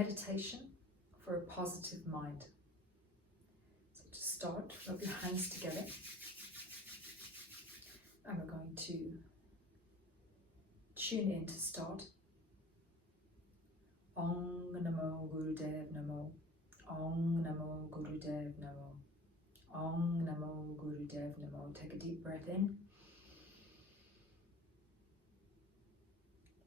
meditation for a positive mind. So to start, rub your hands together, and we're going to tune in to start. Ong Namo Gurudev Namo. Ong Namo Gurudev Namo. Ong Namo Gurudev Namo. Take a deep breath in.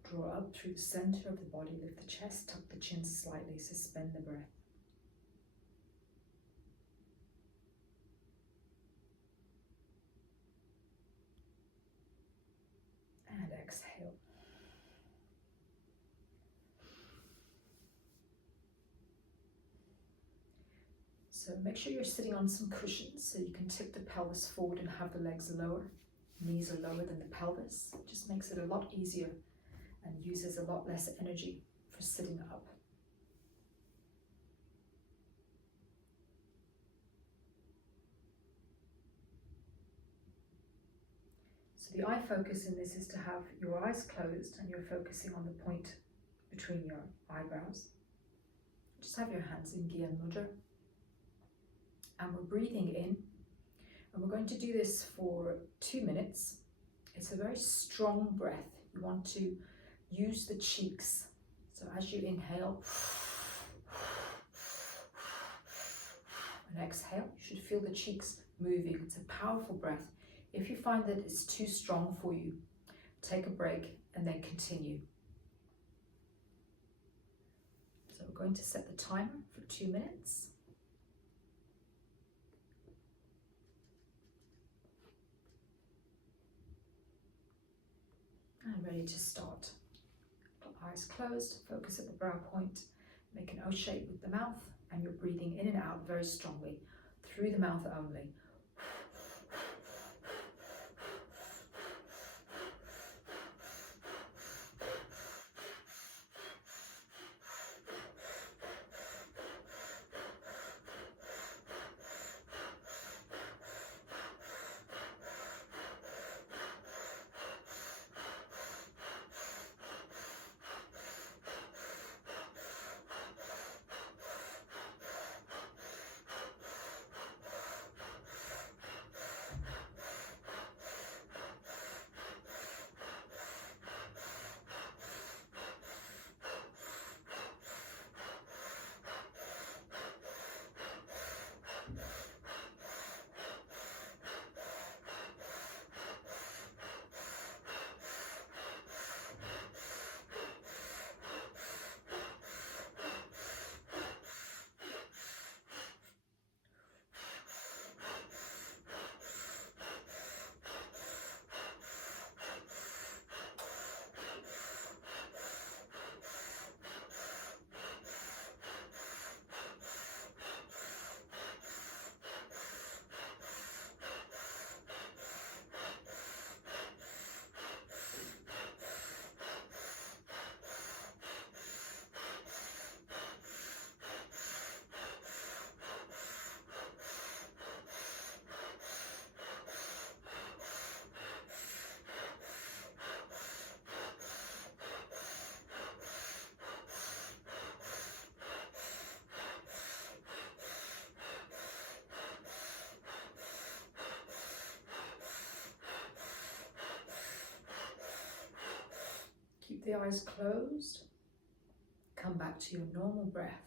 Draw up through the center of the body, lift the chest, tuck the chin slightly, suspend the breath. And exhale. So make sure you're sitting on some cushions so you can tip the pelvis forward and have the legs lower. Knees are lower than the pelvis. It just makes it a lot easier and uses a lot less energy for sitting up. So the eye focus in this is to have your eyes closed and you're focusing on the point between your eyebrows. Just have your hands in Gyan Mudra. And we're breathing in. And we're going to do this for 2 minutes. It's a very strong breath. You want to use the cheeks. So as you inhale and exhale, you should feel the cheeks moving. It's a powerful breath. If you find that it's too strong for you, take a break and then continue. So we're going to set the timer for 2 minutes. And ready to start. Eyes closed, focus at the brow point, make an O shape with the mouth, and you're breathing in and out very strongly, through the mouth only. Keep the eyes closed. Come back to your normal breath,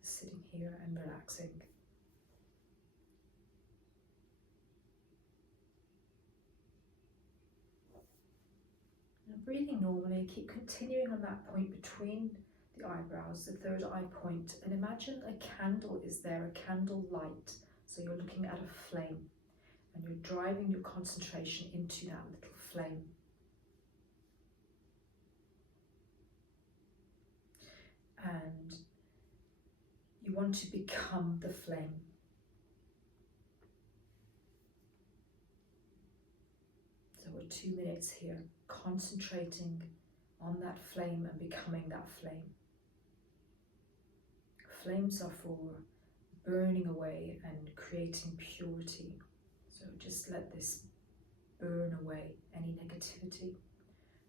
sitting here and relaxing. And breathing normally, keep continuing on that point between the eyebrows, the third eye point, and imagine a candle is there, a candle light. So you're looking at a flame and you're driving your concentration into that little flame. And you want to become the flame. So we're 2 minutes here, concentrating on that flame and becoming that flame. Flames are for burning away and creating purity. So just let this burn away any negativity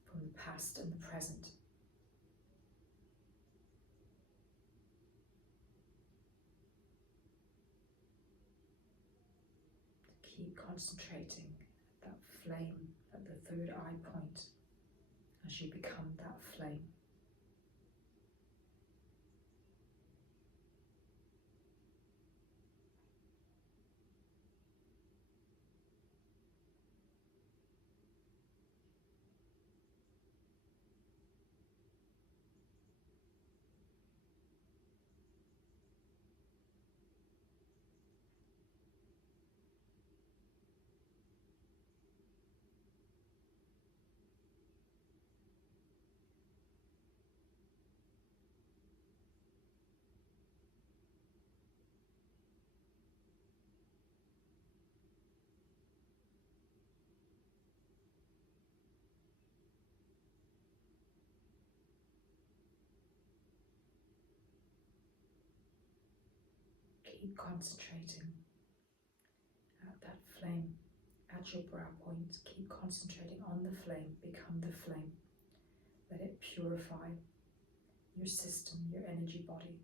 from the past and the present. concentrating that flame at the third eye point as you become that flame. Keep concentrating at that flame, at your brow point. Keep concentrating on the flame. Become the flame. Let it purify your system, your energy body.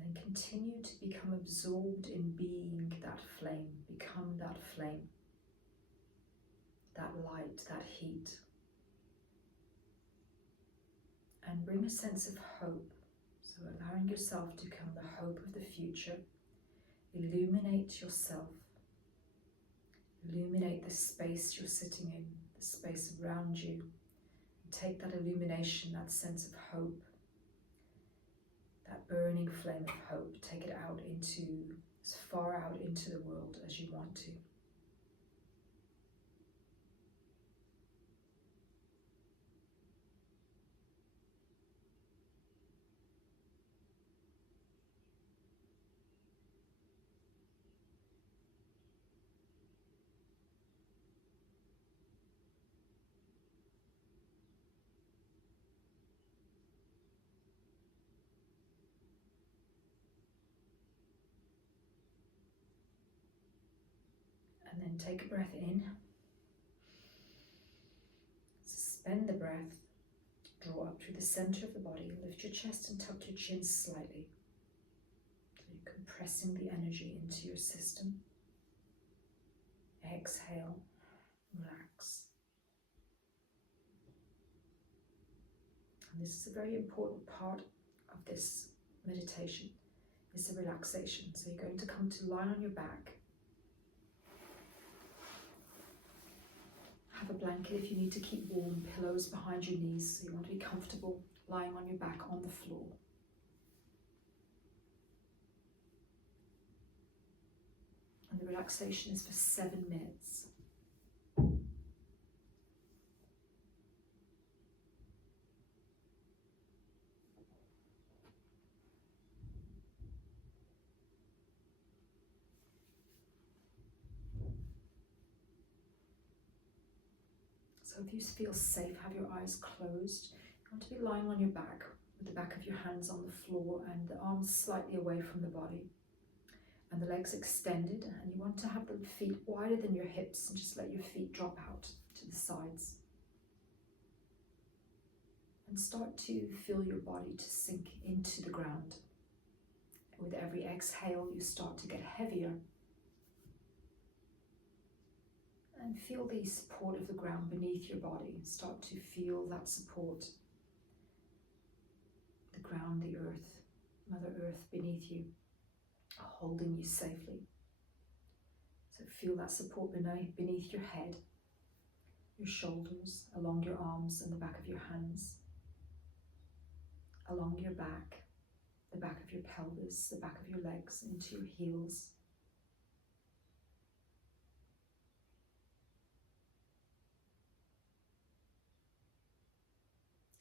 And then continue to become absorbed in being that flame. Become that flame, that light, that heat. And bring a sense of hope. So allowing yourself to become the hope of the future. Illuminate yourself. Illuminate the space you're sitting in, the space around you. And take that illumination, that sense of hope, that burning flame of hope, take it out into, as far out into the world as you want to. And then take a breath in, suspend the breath, draw up through the center of the body, lift your chest and tuck your chin slightly. So you're compressing the energy into your system. Exhale, relax. And this is a very important part of this meditation, is the relaxation. So you're going to come to lie on your back. Have a blanket if you need to keep warm, pillows behind your knees, so you want to be comfortable lying on your back on the floor. And the relaxation is for 7 minutes. So if you feel safe, have your eyes closed. You want to be lying on your back with the back of your hands on the floor and the arms slightly away from the body and the legs extended, and you want to have the feet wider than your hips and just let your feet drop out to the sides. And start to feel your body to sink into the ground. With every exhale, you start to get heavier. And feel the support of the ground beneath your body. Start to feel that support. The ground, the earth, Mother Earth beneath you, holding you safely. So feel that support beneath your head, your shoulders, along your arms and the back of your hands, along your back, the back of your pelvis, the back of your legs, into your heels.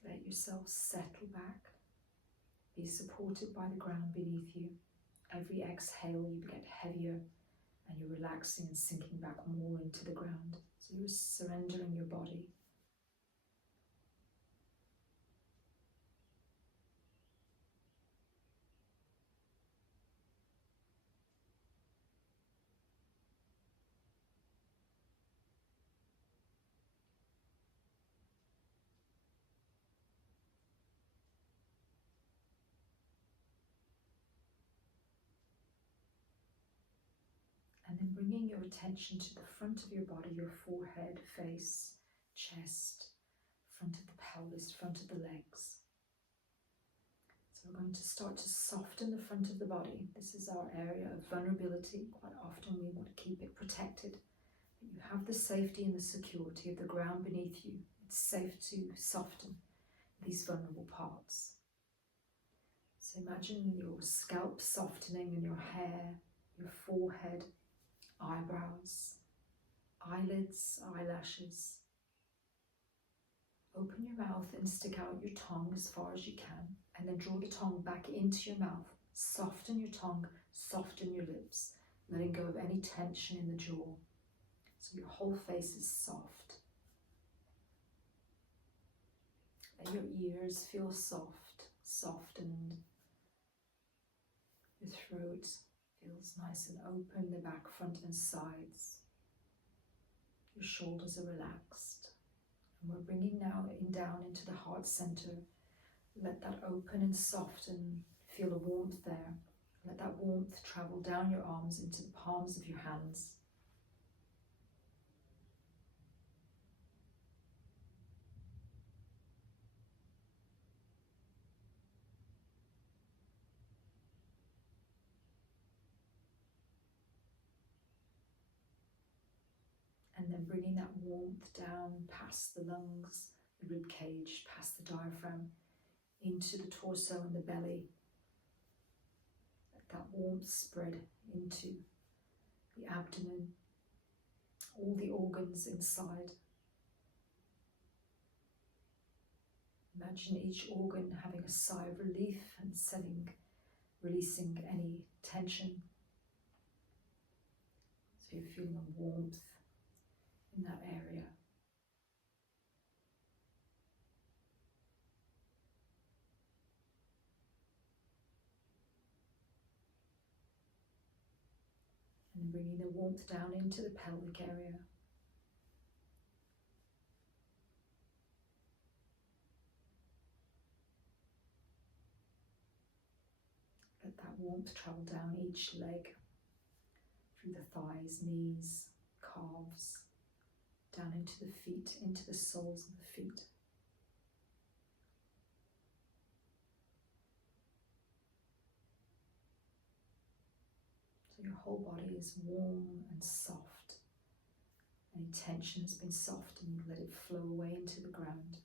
Let yourself settle back. Be supported by the ground beneath you. Every exhale you get heavier and you're relaxing and sinking back more into the ground. So you're surrendering your body. And then bringing your attention to the front of your body, your forehead, face, chest, front of the pelvis, front of the legs. So we're going to start to soften the front of the body. This is our area of vulnerability. Quite often we want to keep it protected. But you have the safety and the security of the ground beneath you. It's safe to soften these vulnerable parts. So imagine your scalp softening and your hair, your forehead, eyebrows, eyelids, eyelashes. Open your mouth and stick out your tongue as far as you can, and then draw the tongue back into your mouth. Soften your tongue, soften your lips, letting go of any tension in the jaw. So your whole face is soft. Let your ears feel soft, softened. Your throat feels nice and open, the back, front and sides. Your shoulders are relaxed. And we're bringing now down into the heart center. Let that open and soften. Feel a warmth there. Let that warmth travel down your arms into the palms of your hands. And then bringing that warmth down past the lungs, the rib cage, past the diaphragm, into the torso and the belly. Let that warmth spread into the abdomen, all the organs inside. Imagine each organ having a sigh of relief and releasing any tension. So you're feeling a warmth in that area. And bringing the warmth down into the pelvic area. Let that warmth travel down each leg, through the thighs, knees, calves, down into the feet, into the soles of the feet. So your whole body is warm and soft. Any tension has been softened, let it flow away into the ground.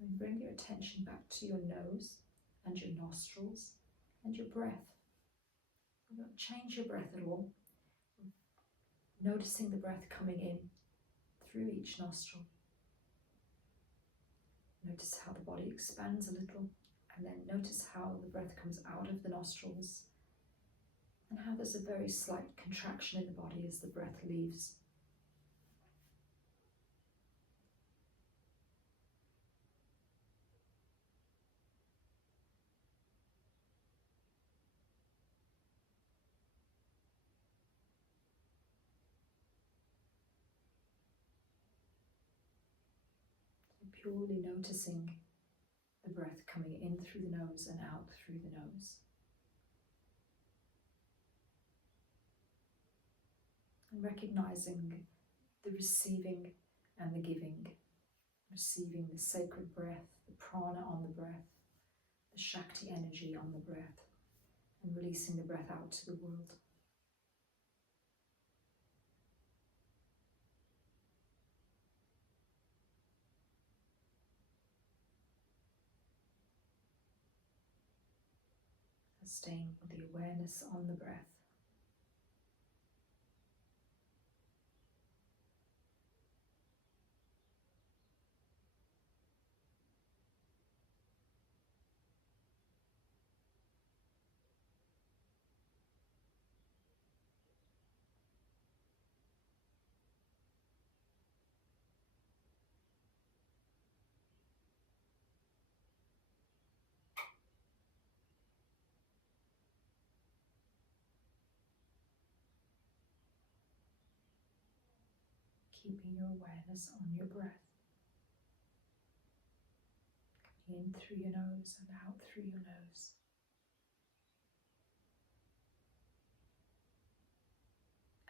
And bring your attention back to your nose and your nostrils and your breath. Don't change your breath at all. Noticing the breath coming in through each nostril. Notice how the body expands a little, and then notice how the breath comes out of the nostrils and how there's a very slight contraction in the body as the breath leaves. Purely noticing the breath coming in through the nose and out through the nose. And recognizing the receiving and the giving. Receiving the sacred breath, the prana on the breath, the Shakti energy on the breath, and releasing the breath out to the world. Staying with the awareness on the breath. keeping your awareness on your breath. In through your nose and out through your nose.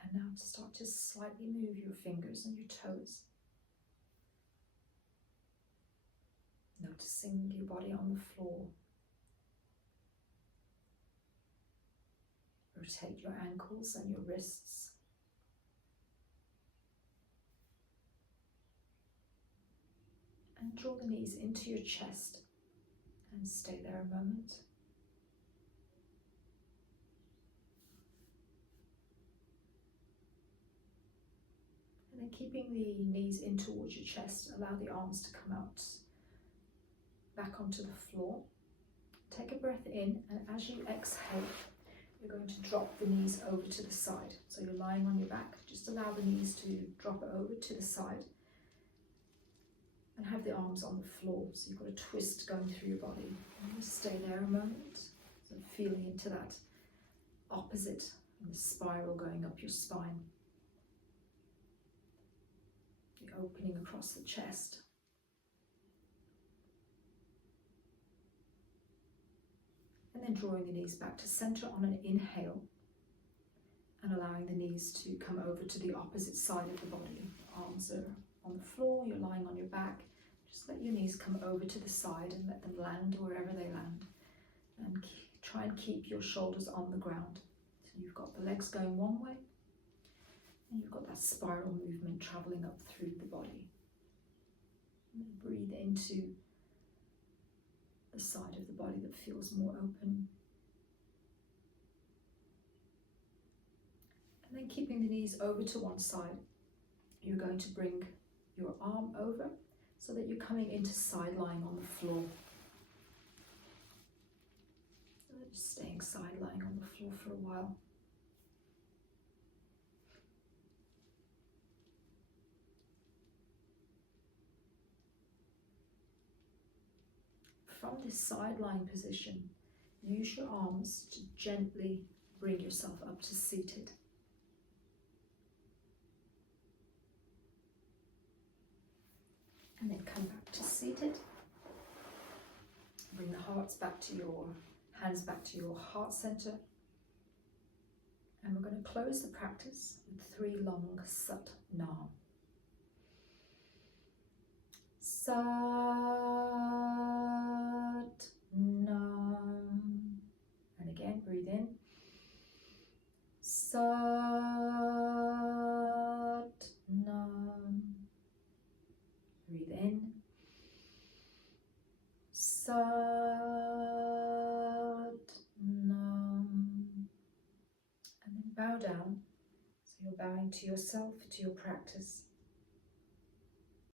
And now start to slightly move your fingers and your toes. Noticing your body on the floor. Rotate your ankles and your wrists. And draw the knees into your chest and stay there a moment. And then keeping the knees in towards your chest, allow the arms to come out back onto the floor. Take a breath in, and as you exhale, you're going to drop the knees over to the side. So you're lying on your back, just allow the knees to drop over to the side. And have the arms on the floor, so you've got a twist going through your body. And just stay there a moment, so feeling into that opposite and the spiral going up your spine. The opening across the chest. And then drawing the knees back to center on an inhale and allowing the knees to come over to the opposite side of the body. Arms are on the floor, you're lying on your back. Just let your knees come over to the side and let them land wherever they land. And try and keep your shoulders on the ground. So you've got the legs going one way and you've got that spiral movement traveling up through the body. And then breathe into the side of the body that feels more open. And then keeping the knees over to one side, you're going to bring your arm over so that you're coming into side lying on the floor. Just staying side lying on the floor for a while. From this side lying position, use your arms to gently bring yourself up to seated. And then come back to seated. Bring the hands back to your heart center. And we're going to close the practice with 3 long Sat Nam. Sat Nam. And again, breathe in. Sat Nam. Breathe in. Sat Nam. And then bow down. So you're bowing to yourself, to your practice.